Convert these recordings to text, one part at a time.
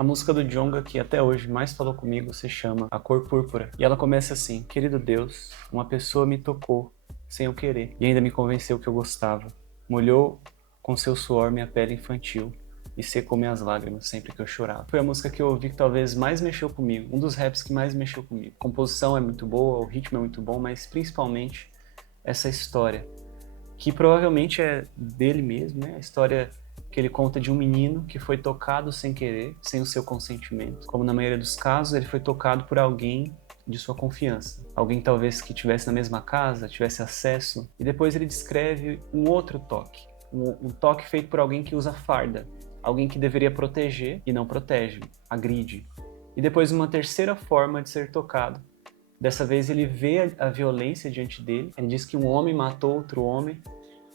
A música do Djonga que até hoje mais falou comigo se chama A Cor Púrpura. E ela começa assim: Querido Deus, uma pessoa me tocou sem eu querer e ainda me convenceu que eu gostava. Molhou com seu suor minha pele infantil e secou minhas lágrimas sempre que eu chorava. Foi a música que eu ouvi que talvez mais mexeu comigo, um dos raps que mais mexeu comigo. A composição é muito boa, o ritmo é muito bom, mas principalmente essa história, que provavelmente é dele mesmo, né? A história que ele conta de um menino que foi tocado sem querer, sem o seu consentimento. Como na maioria dos casos, ele foi tocado por alguém de sua confiança. Alguém talvez que estivesse na mesma casa, tivesse acesso. E depois ele descreve um outro toque. Um toque feito por alguém que usa farda. Alguém que deveria proteger e não protege, agride. E depois uma terceira forma de ser tocado. Dessa vez ele vê a violência diante dele. Ele diz que um homem matou outro homem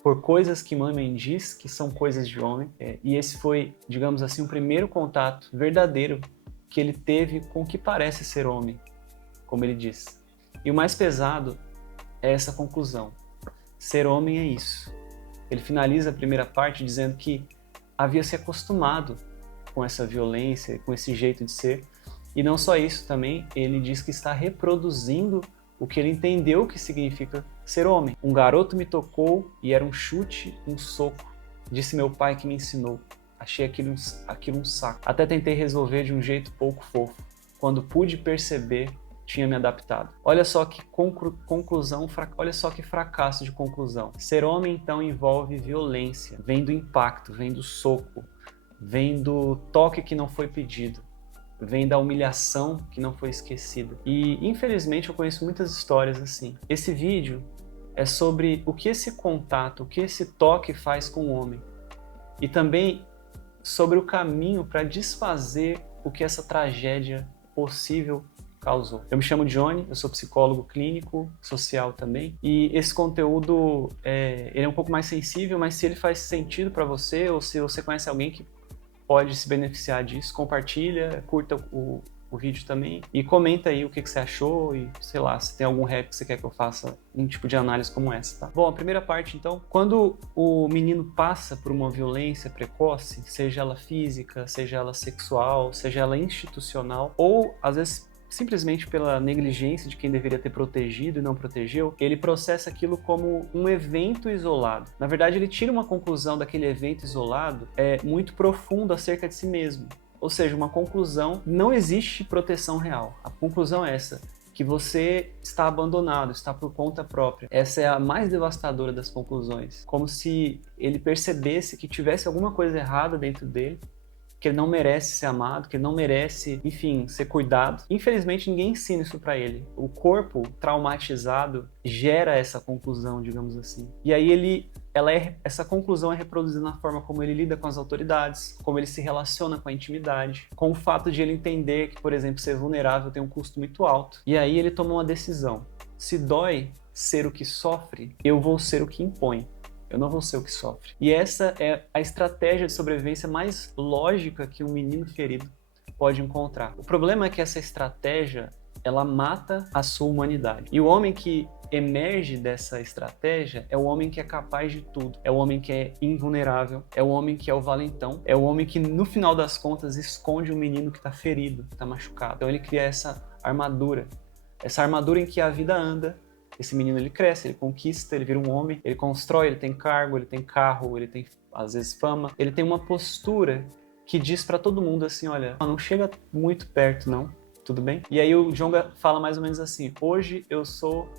por coisas que mamãe diz que são coisas de homem. E esse foi, digamos assim, o primeiro contato verdadeiro que ele teve com o que parece ser homem, como ele diz. E o mais pesado é essa conclusão. Ser homem é isso. Ele finaliza a primeira parte dizendo que havia se acostumado com essa violência, com esse jeito de ser. E não só isso, também ele diz que está reproduzindo o que ele entendeu que significa ser homem. Um garoto me tocou e era um chute, um soco. Disse meu pai que me ensinou. Achei aquilo um saco. Até tentei resolver de um jeito pouco fofo. Quando pude perceber, tinha me adaptado. Olha só que conclusão, olha só que fracasso de conclusão. Ser homem então envolve violência. Vem do impacto, vem do soco, vem do toque que não foi pedido. Vem da humilhação que não foi esquecida. E, infelizmente, eu conheço muitas histórias assim. Esse vídeo é sobre o que esse contato, o que esse toque faz com o homem. E também sobre o caminho para desfazer o que essa tragédia possível causou. Eu me chamo Johnny, eu sou psicólogo clínico, social também. E esse conteúdo, ele é um pouco mais sensível, mas se ele faz sentido para você, ou se você conhece alguém que pode se beneficiar disso, compartilha, curta o vídeo também e comenta aí o que você achou e, sei lá, se tem algum rap que você quer que eu faça um tipo de análise como essa, tá? Bom, a primeira parte, então, quando o menino passa por uma violência precoce, seja ela física, seja ela sexual, seja ela institucional, ou, às vezes, simplesmente pela negligência de quem deveria ter protegido e não protegeu, ele processa aquilo como um evento isolado. Na verdade, ele tira uma conclusão daquele evento isolado muito profundo acerca de si mesmo. Ou seja, uma conclusão: não existe proteção real. A conclusão é essa, que você está abandonado, está por conta própria. Essa é a mais devastadora das conclusões. Como se ele percebesse que tivesse alguma coisa errada dentro dele, que ele não merece ser amado, que ele não merece, enfim, ser cuidado. Infelizmente, ninguém ensina isso pra ele. O corpo traumatizado gera essa conclusão, digamos assim. E aí essa conclusão é reproduzida na forma como ele lida com as autoridades, como ele se relaciona com a intimidade, com o fato de ele entender que, por exemplo, ser vulnerável tem um custo muito alto. E aí ele toma uma decisão. Se dói ser o que sofre, eu vou ser o que impõe. Eu não vou ser o que sofre. E essa é a estratégia de sobrevivência mais lógica que um menino ferido pode encontrar. O problema é que essa estratégia, ela mata a sua humanidade. E o homem que emerge dessa estratégia é o homem que é capaz de tudo. É o homem que é invulnerável. É o homem que é o valentão. É o homem que, no final das contas, esconde o menino que está ferido, que está machucado. Então ele cria essa armadura. Essa armadura em que a vida anda. Esse menino, ele cresce, ele conquista, ele vira um homem, ele constrói, ele tem cargo, ele tem carro, ele tem, às vezes, fama. Ele tem uma postura que diz pra todo mundo assim: olha, não chega muito perto não, tudo bem? E aí o Djonga fala mais ou menos assim: hoje eu sou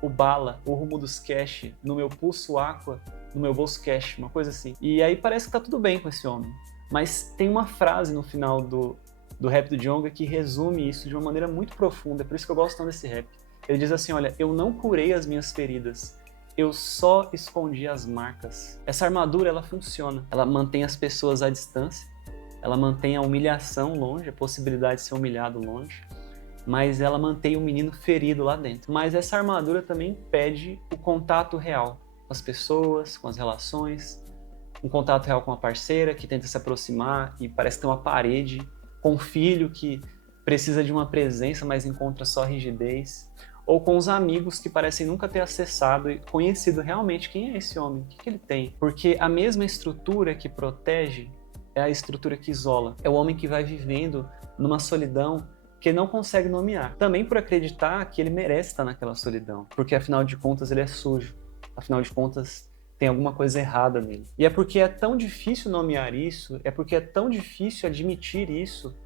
o bala, o rumo dos cash, no meu pulso aqua, no meu bolso cash, uma coisa assim. E aí parece que tá tudo bem com esse homem. Mas tem uma frase no final do rap do Djonga que resume isso de uma maneira muito profunda, por isso que eu gosto tanto desse rap. Ele diz assim: olha, eu não curei as minhas feridas, eu só escondi as marcas. Essa armadura, ela funciona. Ela mantém as pessoas à distância, ela mantém a humilhação longe, a possibilidade de ser humilhado longe, mas ela mantém o menino ferido lá dentro. Mas essa armadura também pede o contato real com as pessoas, com as relações, um contato real com a parceira que tenta se aproximar e parece ter uma parede, com um filho que precisa de uma presença, mas encontra só rigidez, ou com os amigos que parecem nunca ter acessado e conhecido realmente quem é esse homem, o que ele tem. Porque a mesma estrutura que protege é a estrutura que isola. É o homem que vai vivendo numa solidão que ele não consegue nomear. Também por acreditar que ele merece estar naquela solidão, porque afinal de contas ele é sujo, afinal de contas tem alguma coisa errada nele. E é porque é tão difícil nomear isso, é porque é tão difícil admitir isso,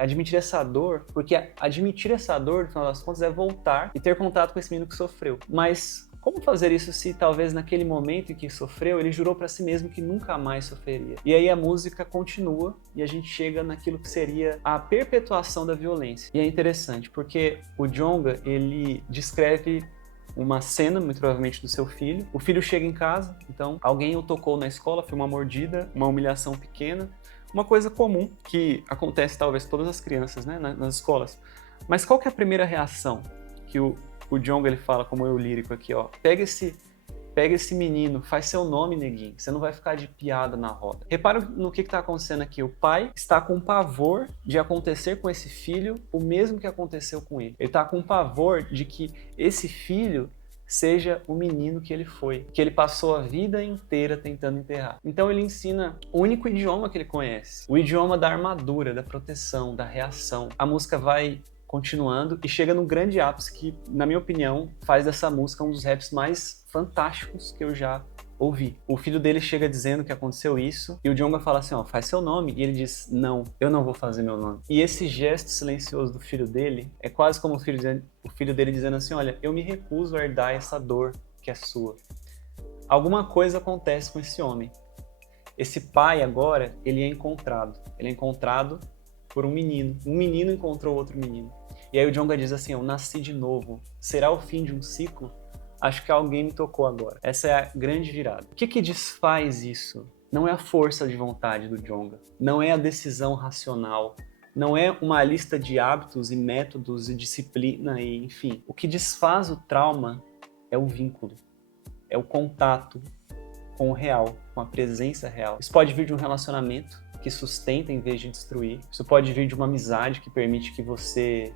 admitir essa dor, porque admitir essa dor, no final das contas, é voltar e ter contato com esse menino que sofreu. Mas como fazer isso se talvez naquele momento em que sofreu, ele jurou para si mesmo que nunca mais sofreria? E aí a música continua e a gente chega naquilo que seria a perpetuação da violência. E é interessante, porque o Djonga, ele descreve uma cena, muito provavelmente do seu filho. O filho chega em casa, então alguém o tocou na escola, foi uma mordida, uma humilhação pequena, uma coisa comum que acontece talvez com todas as crianças, né, nas escolas. Mas qual que é a primeira reação que o Djonga, ele fala, como eu lírico aqui, ó, pega esse menino, faz seu nome, neguinho, você não vai ficar de piada na roda. Repara no que está acontecendo aqui. O pai está com pavor de acontecer com esse filho o mesmo que aconteceu com ele. Ele está com pavor de que esse filho seja o menino que ele foi, que ele passou a vida inteira tentando enterrar. Então ele ensina o único idioma que ele conhece, o idioma da armadura, da proteção, da reação. A música vai continuando e chega num grande ápice que, na minha opinião, faz dessa música um dos raps mais fantásticos que eu já ouvi. O filho dele chega dizendo que aconteceu isso e o Djonga fala assim, ó, faz seu nome, e ele diz, não, eu não vou fazer meu nome. E esse gesto silencioso do filho dele é quase como o filho dele dizendo assim, olha, eu me recuso a herdar essa dor que é sua. Alguma coisa acontece com esse homem. Esse pai agora, ele é encontrado por um menino encontrou outro menino. E aí o Djonga diz assim, eu nasci de novo, será o fim de um ciclo? Acho que alguém me tocou agora. Essa é a grande virada. O que desfaz isso? Não é a força de vontade do Djonga, não é a decisão racional, não é uma lista de hábitos e métodos e disciplina, e enfim. O que desfaz o trauma é o vínculo, é o contato com o real, com a presença real. Isso pode vir de um relacionamento que sustenta em vez de destruir. Isso pode vir de uma amizade que permite que você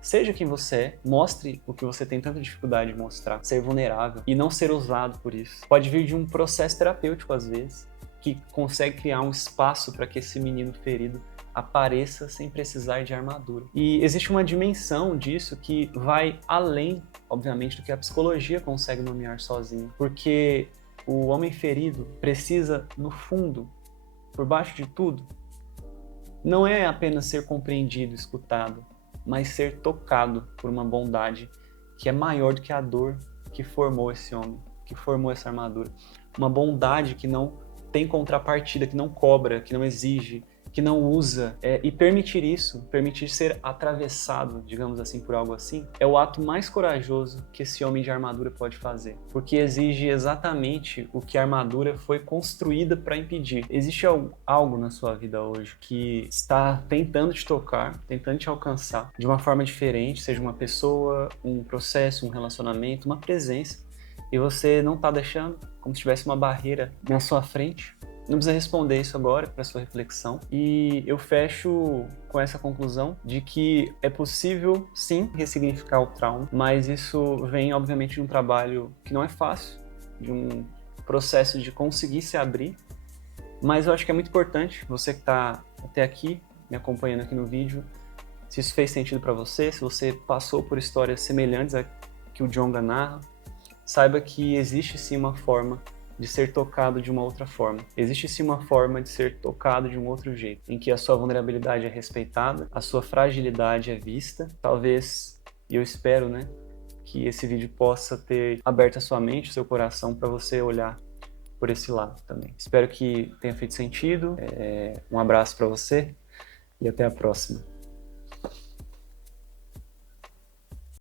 seja quem você é, mostre o que você tem tanta dificuldade de mostrar, ser vulnerável e não ser usado por isso. Pode vir de um processo terapêutico, às vezes, que consegue criar um espaço para que esse menino ferido apareça sem precisar de armadura. E existe uma dimensão disso que vai além, obviamente, do que a psicologia consegue nomear sozinha, porque o homem ferido precisa, no fundo, por baixo de tudo, não é apenas ser compreendido, escutado, mas ser tocado por uma bondade que é maior do que a dor que formou esse homem, que formou essa armadura. Uma bondade que não tem contrapartida, que não cobra, que não exige, que não usa. E permitir ser atravessado, digamos assim, por algo assim, é o ato mais corajoso que esse homem de armadura pode fazer. Porque exige exatamente o que a armadura foi construída para impedir. Existe algo na sua vida hoje que está tentando te tocar, tentando te alcançar de uma forma diferente, seja uma pessoa, um processo, um relacionamento, uma presença, e você não está deixando, como se tivesse uma barreira na sua frente. Não precisa responder isso agora para sua reflexão. E eu fecho com essa conclusão de que é possível, sim, ressignificar o trauma, mas isso vem, obviamente, de um trabalho que não é fácil, de um processo de conseguir se abrir. Mas eu acho que é muito importante, você que está até aqui, me acompanhando aqui no vídeo, se isso fez sentido para você, se você passou por histórias semelhantes a que o Djonga narra, saiba que existe sim uma forma de ser tocado de uma outra forma. Existe sim uma forma de ser tocado de um outro jeito, em que a sua vulnerabilidade é respeitada, a sua fragilidade é vista. Talvez, e eu espero, né, que esse vídeo possa ter aberto a sua mente, o seu coração, para você olhar por esse lado também. Espero que tenha feito sentido. Um abraço para você e até a próxima.